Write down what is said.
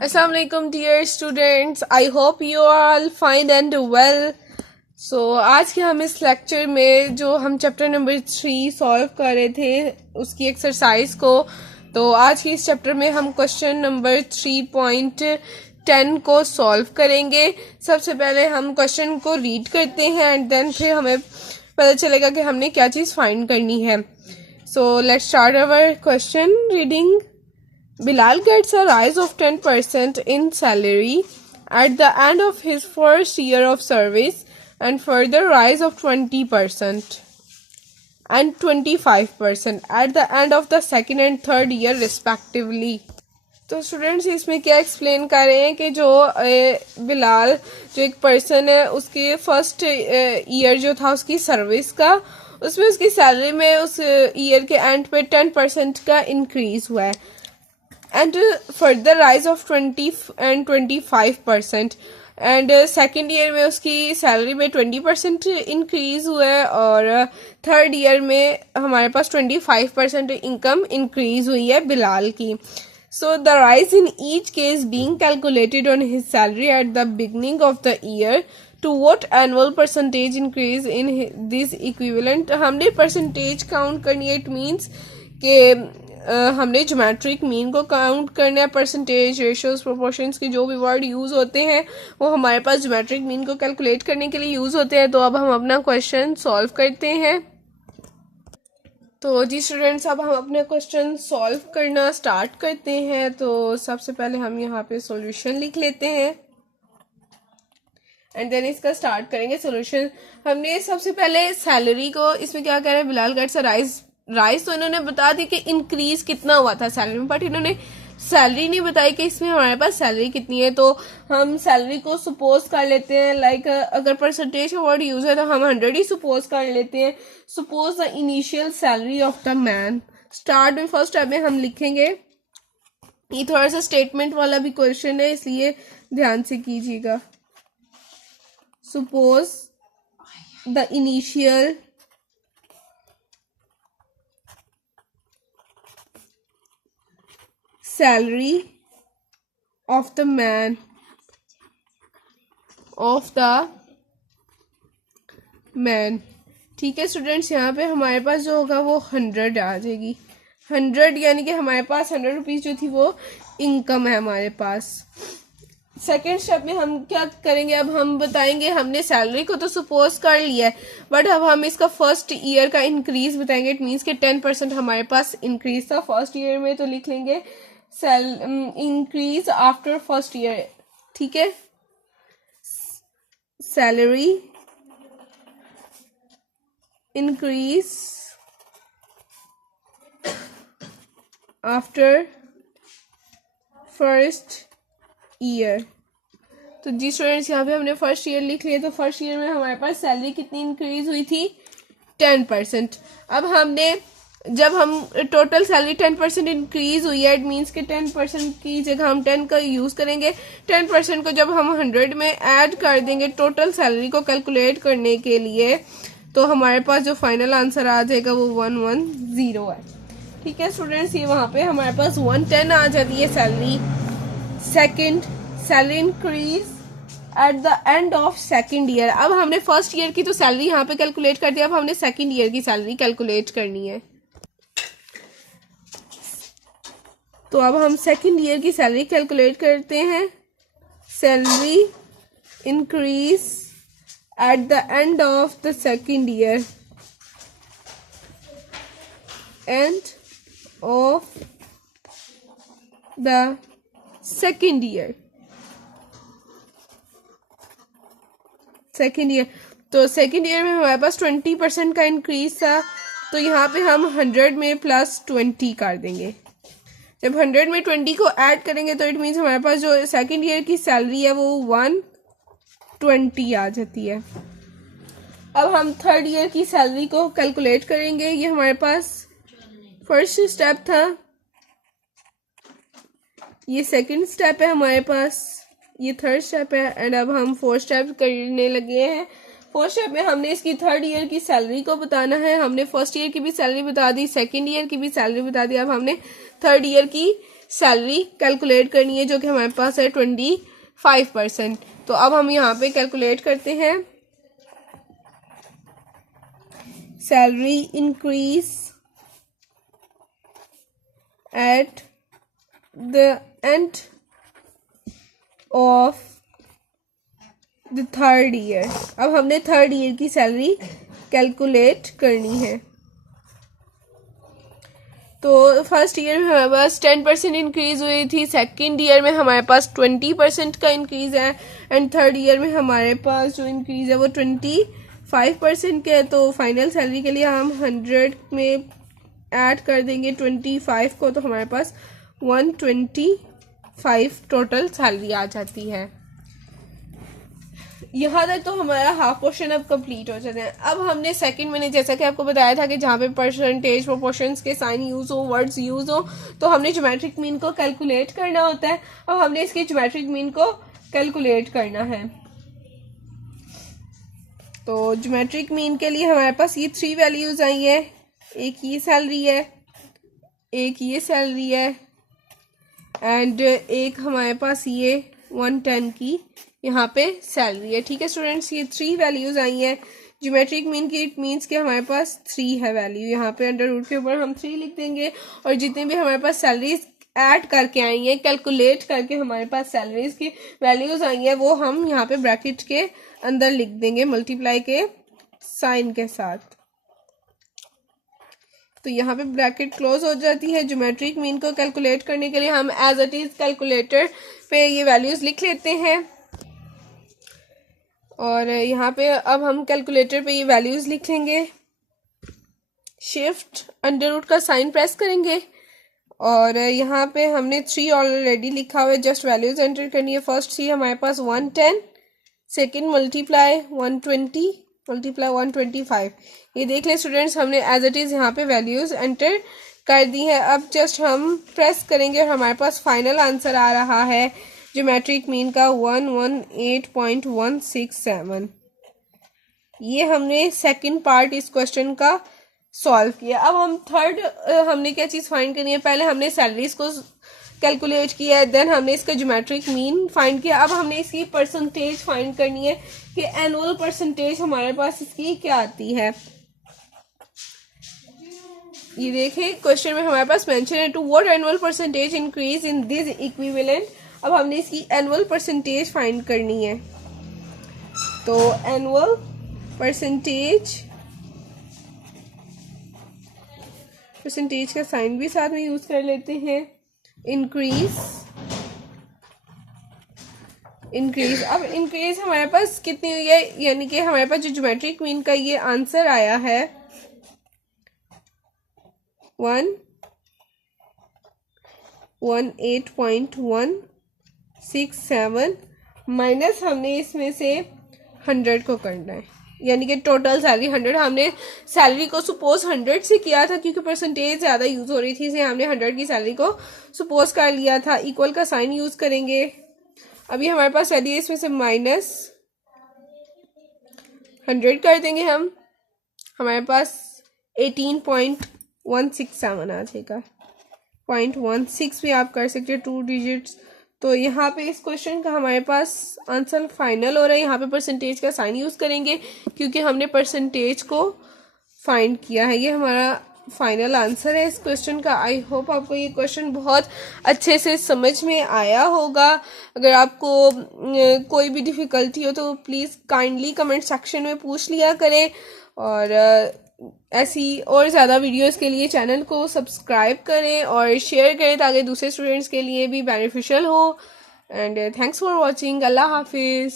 Assalamu alaikum dear students. I hope you are all fine and well. So आज के हम इस lecture में जो हम चैप्टर नंबर 3 सॉल्व कर रहे थे उसकी एक्सरसाइज को, तो आज के इस चैप्टर में हम क्वेश्चन नंबर 3.10 को सॉल्व करेंगे। सबसे पहले हम क्वेश्चन को रीड करते हैं एंड देन फिर हमें पता चलेगा कि हमने क्या चीज़ फाइंड करनी है। So let's start our question reading. Bilal gets a rise of 10% in salary at the end of his first year of service and further rise of 20% and 25% at the end of the second and third year respectively. तो students इसमें क्या explain कर रहे हैं कि जो बिलाल जो एक पर्सन है उसके फर्स्ट ईयर जो था उसकी सर्विस का, उसमें उसकी सैलरी में उस ईयर के एंड पे 10% का इंक्रीज हुआ है and further rise of 20 and 25% and second year में उसकी सैलरी में 20% इंक्रीज हुआ है और थर्ड ईयर में हमारे पास 25% इनकम इंक्रीज हुई है बिलाल की। So the raise in each case being calculated on his salary at the beginning of the year to what annual percentage increase in this equivalent. हमने परसेंटेज काउंट करनी है। It means के हमने geometric mean को count करना है। Percentage, ratios, proportions के जो भी वर्ड यूज होते हैं वो हमारे पास ज्योमेट्रिक मीन को कैलकुलेट करने के लिए यूज होते हैं। तो अब हम अपना क्वेश्चन सॉल्व करते हैं। तो जी स्टूडेंट्स, अब हम अपना क्वेश्चन सॉल्व करना स्टार्ट करते हैं। तो सबसे पहले हम यहाँ पे सॉल्यूशन लिख लेते हैं एंड देन इसका स्टार्ट करेंगे सॉल्यूशन। हमने सबसे पहले सैलरी को, इसमें क्या कह रहे हैं, बिलाल गेट्स अ राइज तो इन्होंने बता दी कि इंक्रीज कितना हुआ था सैलरी में, बट इन्होंने सैलरी नहीं बताई कि इसमें हमारे पास सैलरी कितनी है। तो हम सैलरी को सपोज कर लेते हैं, लाइक अगर परसेंटेज का वर्ड यूज है तो हम 100 ही सपोज कर लेते हैं। Suppose the initial salary of the man. Start में फर्स्ट स्टेप में हम लिखेंगे, ये थोड़ा सा स्टेटमेंट वाला भी क्वेश्चन है इसलिए ध्यान से कीजिएगा। Suppose the initial salary of the man ठीक है स्टूडेंट्स, यहाँ पे हमारे पास जो होगा वो 100 आ जाएगी। 100 यानी कि हमारे पास 100 रुपीज जो थी वो इनकम है हमारे पास। सेकेंड स्टेप में हम क्या करेंगे, अब हम बताएंगे, हमने सैलरी को तो सपोज कर लिया है बट अब हम इसका फर्स्ट ईयर का इंक्रीज बताएंगे। इट मीन्स कि 10% हमारे पास इंक्रीज था फर्स्ट ईयर में, तो लिख लेंगे इंक्रीज आफ्टर फर्स्ट ईयर। ठीक है, salary increase after first year. तो जी स्टूडेंट्स, यहाँ पे हमने फर्स्ट ईयर लिख लिया। तो फर्स्ट ईयर में हमारे पास सैलरी कितनी इंक्रीज हुई थी, 10%। अब हमने जब हम टोटल सैलरी 10% इंक्रीज हुई है, इट मीन्स के 10% की जगह हम 10 का यूज करेंगे। 10% को जब हम 100 में ऐड कर देंगे टोटल सैलरी को कैलकुलेट करने के लिए, तो हमारे पास जो फाइनल आंसर आ जाएगा वो 110 है। ठीक है स्टूडेंट्स, ये वहां पे हमारे पास 110 आ जाती है salary. Second, salary increase at the end of second year. अब हमने फर्स्ट ईयर की तो सैलरी यहाँ पे कैलकुलेट कर दिया, अब हमने सेकेंड ईयर की सैलरी कैलकुलेट करनी है। तो अब हम सेकेंड ईयर की सैलरी कैलकुलेट करते हैं। Salary increase at the end of the second year, end of the second year. Second year, तो सेकेंड ईयर में हमारे पास 20% का इंक्रीज था, तो यहाँ पे हम 100 में प्लस 20 कर देंगे। जब 100 में 20 को ऐड करेंगे तो इट मीन्स हमारे पास जो सेकेंड ईयर की सैलरी है वो 120 आ जाती है। अब हम थर्ड ईयर की सैलरी को कैलकुलेट करेंगे। ये हमारे पास फर्स्ट स्टेप था, ये सेकंड स्टेप है हमारे पास, ये थर्ड स्टेप है एंड अब हम फोर्थ स्टेप करने लगे हैं। फोर्थ स्टेप में हमने इसकी थर्ड ईयर की सैलरी को बताना है। हमने फर्स्ट ईयर की भी सैलरी बता दी, सेकंड ईयर की भी सैलरी बता दी, अब हमने थर्ड ईयर की सैलरी कैलकुलेट करनी है जो कि हमारे पास है 25%। तो अब हम यहाँ पे कैलकुलेट करते हैं salary increase at the end of the third year. अब हमने थर्ड ईयर की सैलरी कैलकुलेट करनी है। तो फर्स्ट ईयर में हमारे पास 10% इंक्रीज हुई थी, सेकेंड ईयर में हमारे पास 20% का इंक्रीज है, एंड थर्ड ईयर में हमारे पास जो इंक्रीज है वो 25% का है। तो फाइनल सैलरी के लिए हम 100 में ऐड कर देंगे 25 को, तो हमारे पास 125 टोटल सैलरी आ जाती है। यहाँ तक तो हमारा हाफ पोर्शन अब कंप्लीट हो जाते हैं। अब हमने सेकंड मैंने जैसा कि आपको बताया था कि जहाँ पे परसेंटेज प्रोपोर्शंस के साइन यूज हो, वर्ड्स यूज हो, तो हमने ज्योमेट्रिक मीन को कैलकुलेट करना होता है। अब हमने इसके ज्योमेट्रिक मीन को कैलकुलेट करना है। तो ज्योमेट्रिक मीन के लिए हमारे पास ये 3 वैल्यूज आई है, एक ये सैलरी है, एक ये सैलरी है, एंड एक हमारे पास ये 110 की यहाँ पे सैलरी है। ठीक है स्टूडेंट्स, ये 3 वैल्यूज आई हैं ज्योमेट्रिक मीन की। इट मीन्स कि हमारे पास 3 है वैल्यू। यहाँ पे अंडर रूट के ऊपर हम 3 लिख देंगे, और जितने भी हमारे पास सैलरीज ऐड करके आई हैं, कैलकुलेट करके हमारे पास सैलरीज की वैल्यूज आई हैं, वो हम यहाँ पे ब्रैकेट के अंदर लिख देंगे मल्टीप्लाई के साइन के साथ। तो यहाँ पे ब्रैकेट क्लोज हो जाती है। ज्योमेट्रिक मीन को कैलकुलेट करने के लिए हम एज इट इज कैलकुलेटर पे ये वैल्यूज लिख लेते हैं, और यहाँ पे अब हम कैलकुलेटर पे ये वैल्यूज लिखेंगे। शिफ्ट अंडर रूट का साइन प्रेस करेंगे, और यहाँ पे हमने 3 ऑलरेडी लिखा हुआ है, जस्ट वैल्यूज एंटर करनी है। फर्स्ट 3 हमारे पास 110, सेकेंड मल्टीप्लाई 120 मल्टीप्लाई 125। ये देख लें स्टूडेंट्स, हमने एज इट इज यहाँ पे वैल्यूज एंटर कर दी है। अब जस्ट हम प्रेस करेंगे और हमारे पास फाइनल आंसर आ रहा है ज्योमेट्रिक मीन का 118.167। ये हमने सेकंड पार्ट इस क्वेश्चन का सॉल्व किया। अब हम थर्ड हमने क्या चीज़ फाइंड करनी है, पहले हमने सैलरीज को कैलकुलेट किया है, देन हमने इसका ज्योमेट्रिक मीन फाइंड किया। अब हमने इसकी परसेंटेज फाइंड करनी है कि एनुअल परसेंटेज हमारे पास इसकी क्या आती है। ये देखें क्वेश्चन में हमारे पास मेंशन है to what annual percentage increase in this equivalent. अब हमने इसकी एनुअल परसेंटेज फाइंड करनी है। तो एनुअल परसेंटेज का साइन भी साथ में यूज कर लेते हैं। इंक्रीज अब इंक्रीज हमारे पास कितनी हुई है, यानी कि हमारे पास जो ज्योमेट्रिक मीन का ये आंसर आया है 118.167 माइनस हमने इसमें से 100 को करना है, यानी कि टोटल सैलरी 100। हमने सैलरी को सपोज 100 से किया था क्योंकि परसेंटेज ज़्यादा यूज़ हो रही थी, इसलिए हमने 100 की सैलरी को सपोज कर लिया था। इक्वल का साइन यूज़ करेंगे। अभी हमारे पास सैलरी इसमें से माइनस 100 कर देंगे हम, हमारे पास 18.167 आ जाएगा। 0.16 भी आप कर सकते हैं 2 डिजिट्स। तो यहाँ पे इस क्वेश्चन का हमारे पास आंसर फाइनल हो रहा है। यहाँ पे परसेंटेज का साइन यूज़ करेंगे क्योंकि हमने परसेंटेज को फाइंड किया है। ये हमारा फाइनल आंसर है इस क्वेश्चन का। आई होप आपको ये क्वेश्चन बहुत अच्छे से समझ में आया होगा। अगर आपको कोई भी डिफ़िकल्टी हो तो प्लीज़ काइंडली कमेंट सेक्शन में पूछ लिया करें, और ऐसी और ज़्यादा वीडियोस के लिए चैनल को सब्सक्राइब करें और शेयर करें ताकि दूसरे स्टूडेंट्स के लिए भी बेनिफिशियल हो। And thanks for watching. अल्लाह हाफिज़।